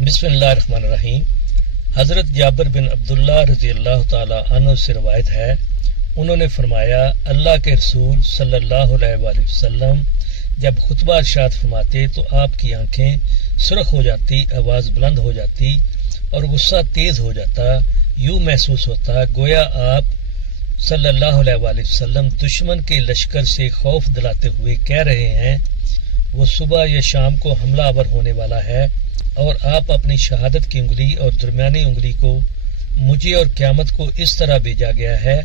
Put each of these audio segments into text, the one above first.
بسم اللہ الرحمن الرحیم۔ حضرت جابر بن عبداللہ رضی اللہ تعالی عنہ سے روایت ہے، انہوں نے فرمایا اللہ کے رسول صلی اللہ علیہ وآلہ وسلم جب خطبہ ارشاد فرماتے تو آپ کی آنکھیں سرخ ہو جاتی، آواز بلند ہو جاتی اور غصہ تیز ہو جاتا، یوں محسوس ہوتا گویا آپ صلی اللہ علیہ وآلہ وسلم دشمن کے لشکر سے خوف دلاتے ہوئے کہہ رہے ہیں وہ صبح یا شام کو حملہ آور ہونے والا ہے، اور آپ اپنی شہادت کی انگلی اور درمیانی انگلی کو مجھے اور قیامت کو اس طرح بھیجا گیا ہے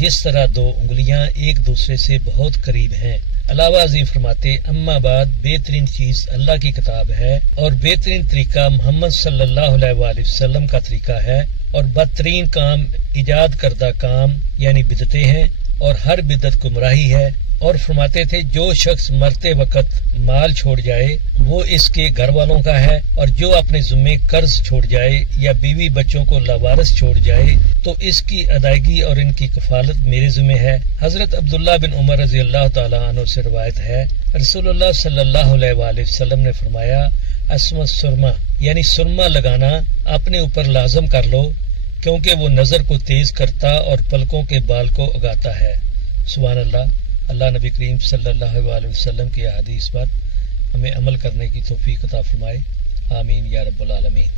جس طرح دو انگلیاں ایک دوسرے سے بہت قریب ہیں۔ علاوہ عظیم فرماتے اما بعد بہترین چیز اللہ کی کتاب ہے اور بہترین طریقہ محمد صلی اللہ علیہ وآلہ وسلم کا طریقہ ہے، اور بدترین کام ایجاد کردہ کام یعنی بدعتیں ہیں، اور ہر بدعت گمراہی ہے۔ اور فرماتے تھے جو شخص مرتے وقت مال چھوڑ جائے وہ اس کے گھر والوں کا ہے، اور جو اپنے ذمے قرض چھوڑ جائے یا بیوی بچوں کو لاوارث چھوڑ جائے تو اس کی ادائیگی اور ان کی کفالت میرے ذمے ہے۔ حضرت عبداللہ بن عمر رضی اللہ تعالی عنہ سے روایت ہے، رسول اللہ صلی اللہ علیہ وآلہ وسلم نے فرمایا اسم سرما یعنی سرما لگانا اپنے اوپر لازم کر لو، کیونکہ وہ نظر کو تیز کرتا اور پلکوں کے بال کو اگاتا ہے۔ سبحان اللہ۔ اللہ نبی کریم صلی اللہ علیہ وسلم کی احادیث پر ہمیں عمل کرنے کی توفیق عطا فرمائے، آمین یا رب العالمین۔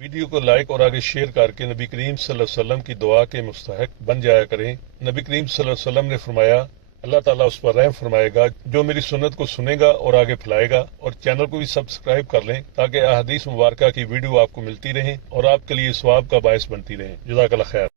ویڈیو کو لائک اور آگے شیئر کر کے نبی کریم صلی اللہ علیہ وسلم کی دعا کے مستحق بن جایا کریں۔ نبی کریم صلی اللہ علیہ وسلم نے فرمایا اللہ تعالیٰ اس پر رحم فرمائے گا جو میری سنت کو سنے گا اور آگے پھیلائے گا، اور چینل کو بھی سبسکرائب کر لیں تاکہ احادیث مبارکہ کی ویڈیو آپ کو ملتی رہیں اور آپ کے لیے ثواب کا باعث بنتی رہیں۔ جزاک اللہ خیر۔